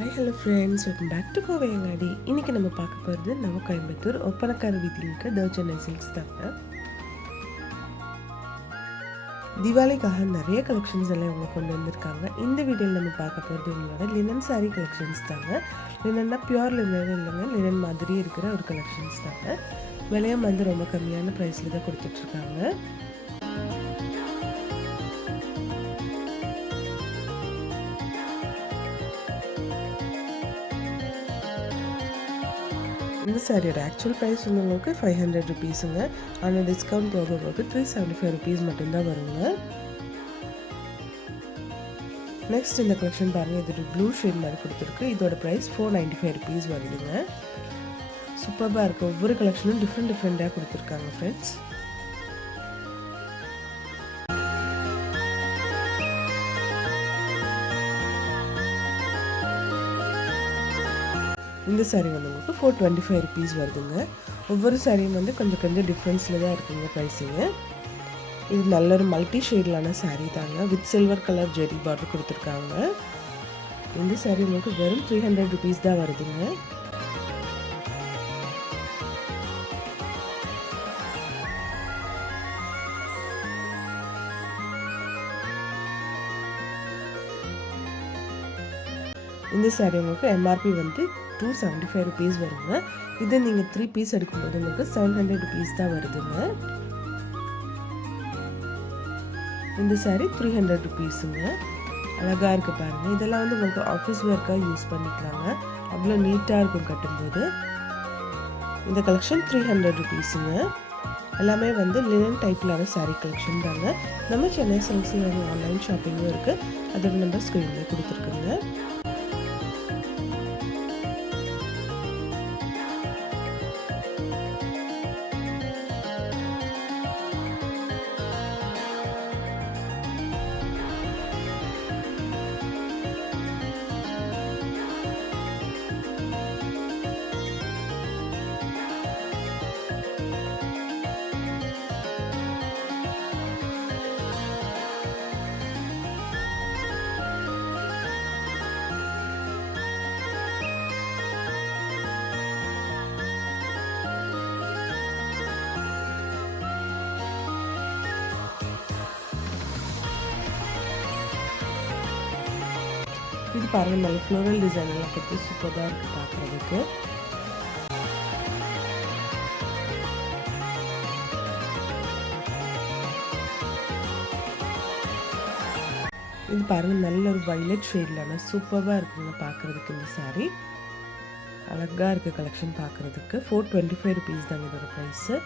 Hi hello friends welcome back to Kovai Angadi இன்றைக்கி நம்ம பார்க்க போகிறது நம்ம கோயம்புத்தூர் ஒப்பனக்கார வீட்டில் இருக்க டர்ஜன் சில்க்ஸ் தாங்க தீபாவளிக்காக நிறைய கலெக்ஷன்ஸ் எல்லாம் இவங்க கொண்டு வந்திருக்காங்க. இந்த வீடியோவில் நம்ம பார்க்க போகிறது இவங்களோட லினன் சாரீ கலெக்ஷன்ஸ் தாங்க. லினன்னா பியூர் லினன் இல்லைங்க. லினன் மாதிரி இருக்கிற ஒரு கலெக்ஷன்ஸ் தாங்க. விலையும் வந்து ரொம்ப கம்மியான ப்ரைஸில் தான் கொடுத்துட்ருக்காங்க இந்த சாரியோட ஆக்சுவல் ப்ரைஸ் வந்து உங்களுக்கு ஃபைவ் ஹண்ட்ரட் ருபீஸுங்க ஆனால் டிஸ்கவுண்ட் போக உங்களுக்கு த்ரீ செவன்ட்டி ஃபைவ் ருபீஸ் மட்டும்தான் வருங்க. நெக்ஸ்ட் இந்த கலெக்ஷன் பாருங்கள் இது ப்ளூ ஷேட் மாதிரி கொடுத்துருக்கு. இதோட price four ninety five rupees வருதுங்க. சூப்பராக இருக்குது ஒவ்வொரு கலெக்ஷனும் டிஃப்ரெண்ட் டிஃப்ரெண்ட்டாக கொடுத்துருக்காங்க ஃப்ரெண்ட்ஸ் இந்த சாரீ வந்து உங்களுக்கு ஃபோர் டுவெண்ட்டி ஃபைவ் ருபீஸ் வருதுங்க. ஒவ்வொரு சாரியும் வந்து கொஞ்சம் கொஞ்சம் டிஃப்ரென்ஸில் தான் இருக்குங்க ப்ரைஸிங்கு இது நல்ல ஒரு மல்டி ஷேட்லான சாரீ தாங்க. With silver colour zari border கொடுத்துருக்காங்க. இந்த saree உங்களுக்கு வெறும் த்ரீ ஹண்ட்ரட் ருபீஸ் தான் வருதுங்க. இந்த சாரி உங்களுக்கு எம்ஆர்பி வந்து டூ செவன்ட்டி ஃபைவ் ருபீஸ் வருங்க. இதை நீங்கள் த்ரீ பீஸ் எடுக்கும்போது உங்களுக்கு செவன் ஹண்ட்ரட் ருபீஸ் தான் வருதுங்க. இந்த சாரீ த்ரீ ஹண்ட்ரட் ருபீஸுங்க அழகாக இருக்குது பாருங்கள் இதெல்லாம் வந்து உங்களுக்கு ஆஃபீஸ் ஒர்க்காக யூஸ் பண்ணிக்கலாங்க. அவ்வளோ நீட்டாக இருக்கும் கட்டும்போது. இந்த கலெக்ஷன் த்ரீ ஹண்ட்ரட் ருபீஸுங்க எல்லாமே வந்து லினன் டைப்பிலான saree கலெக்ஷன் தாங்க. நம்ம சென்னை சில்க்ஸில் ஆன்லைன் ஷாப்பிங்கும் இருக்குது அதோட நம்பர் ஸ்க்ரீனில் கொடுத்துருக்குங்க. பாருங்கள் பாருங்க நல்ல ஃப்ளோரல் டிசைன் எல்லாம் பற்றி சூப்பராக இருக்குது பார்க்குறதுக்கு இது பாருங்க நல்ல ஒரு வைலட் ஷேட்லான சூப்பராக இருக்குங்க பார்க்குறதுக்கு இந்த சாரி அழகாக இருக்குது கலெக்ஷன் பார்க்குறதுக்கு ஃபோர் டுவெண்ட்டி ஃபைவ் ருபீஸ் தாங்க இதோட ப்ரைஸு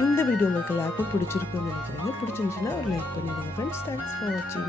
இந்த வீடியோ உங்களுக்கு எல்லாருக்கும் பிடிச்சிருக்கும்னு நினைக்கிறேங்க. பிடிச்சிருந்துச்சுன்னா ஒரு லைக் பண்ணிடுங்க ஃப்ரெண்ட்ஸ் தேங்க்ஸ் ஃபார் வாட்சிங்